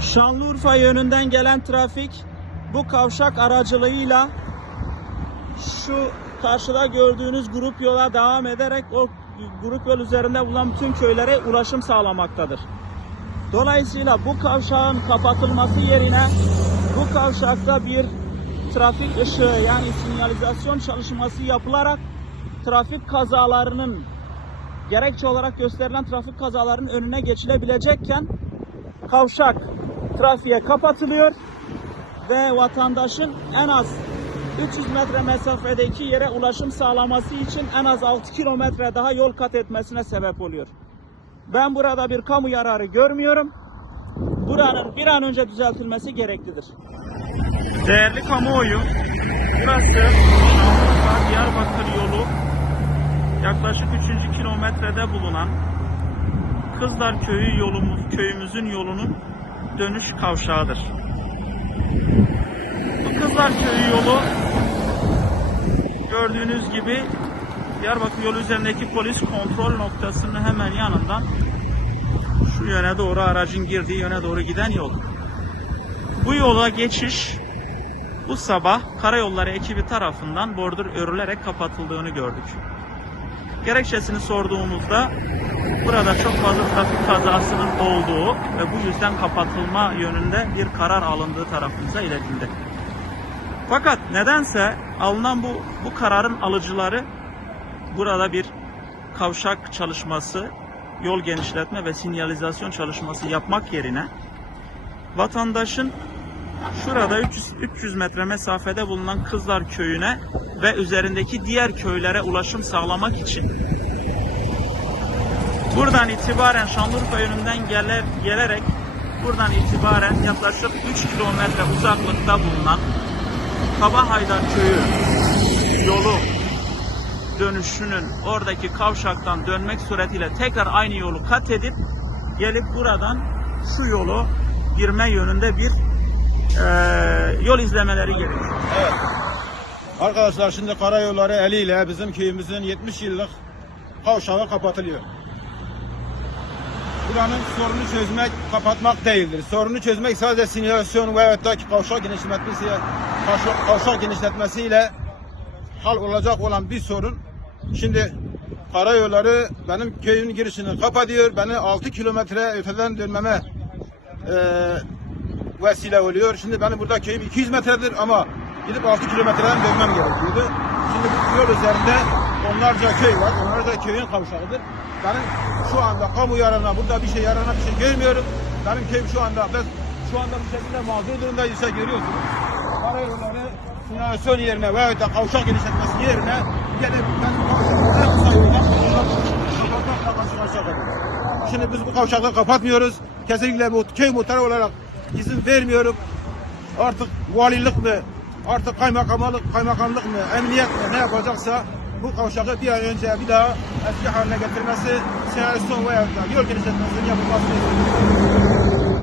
Şanlıurfa yönünden gelen trafik bu kavşak aracılığıyla şu karşıda gördüğünüz grup yola devam ederek o grup yol üzerinde bulunan bütün köylere ulaşım sağlamaktadır. Dolayısıyla bu kavşağın kapatılması yerine bu kavşakta bir trafik ışığı yani sinyalizasyon çalışması yapılarak trafik kazalarının gerekçe olarak gösterilen trafik kazalarının önüne geçilebilecekken kavşak trafiğe kapatılıyor ve vatandaşın en az 300 metre mesafedeki yere ulaşım sağlaması için en az 6 kilometre daha yol kat etmesine sebep oluyor. Ben burada bir kamu yararı görmüyorum. Buranın bir an önce düzeltilmesi gereklidir. Değerli kamuoyu, burası Diyarbakır yolu yaklaşık 3. kilometrede bulunan Kızlar Köyü yolumuz, köyümüzün yolunun dönüş kavşağıdır. Bu Kızlar Köyü yolu gördüğünüz gibi Diyarbakır yolu üzerindeki polis kontrol noktasının hemen yanından şu yöne doğru aracın girdiği yöne doğru giden yol. Bu yola geçiş bu sabah karayolları ekibi tarafından bordür örülerek kapatıldığını gördük. Gerekçesini sorduğumuzda burada çok fazla trafik kazasının olduğu ve bu yüzden kapatılma yönünde bir karar alındığı tarafımıza iletildi. Fakat nedense alınan bu bu kararın alıcıları burada bir kavşak çalışması, yol genişletme ve sinyalizasyon çalışması yapmak yerine vatandaşın şurada 300, 300 metre mesafede bulunan Kızlar Köyü'ne ve üzerindeki diğer köylere ulaşım sağlamak için buradan itibaren Şanlıurfa yönünden geler, gelerek buradan itibaren yaklaşık 3 kilometre uzaklıkta bulunan Kabahaydar Köyü yolu dönüşünün oradaki kavşaktan dönmek suretiyle tekrar aynı yolu kat edip gelip buradan şu yolu girme yönünde bir eee, yol izlemeleri gerekiyor. Evet. Arkadaşlar şimdi karayolları eliyle bizim köyümüzün 70 yıllık kavşağı kapatılıyor. Buranın sorunu çözmek, kapatmak değildir. Sorunu çözmek sadece sinyalisyon ve hatta kavşak genişletmesiyle, kavşak, genişletmesiyle hal olacak olan bir sorun. Şimdi karayolları benim köyümün girişini kapatıyor. Beni 6 kilometre öteden dönmeme eee vesile oluyor. Şimdi benim burada köyüm 200 metredir ama gidip 6 kilometreden dönmem gerekiyordu. Şimdi bu yol üzerinde onlarca köy var. Onlar da köyün kavşağıdır. Benim şu anda kamu yararına burada bir şey yararına bir şey görmüyorum. Benim köyüm şu anda ben şu anda bu şekilde mağdur durumdaysa görüyorsunuz. Karayolları sinyalisyon yerine veyahut da kavşak genişletmesi yerine gelip benim kavşağımı en kısa yoldan kapatmakla karşı karşıya kalıyoruz. Şimdi biz bu kavşakları kapatmıyoruz. Kesinlikle bu köy muhtarı olarak izin vermiyorum. Artık valilik mi, artık kaymakamlık, kaymakamlık mı, emniyet mi ne yapacaksa bu kavşağı bir an önce bir daha eski haline getirmesi, sinyalisyon veya da yol genişletmesinin yapılması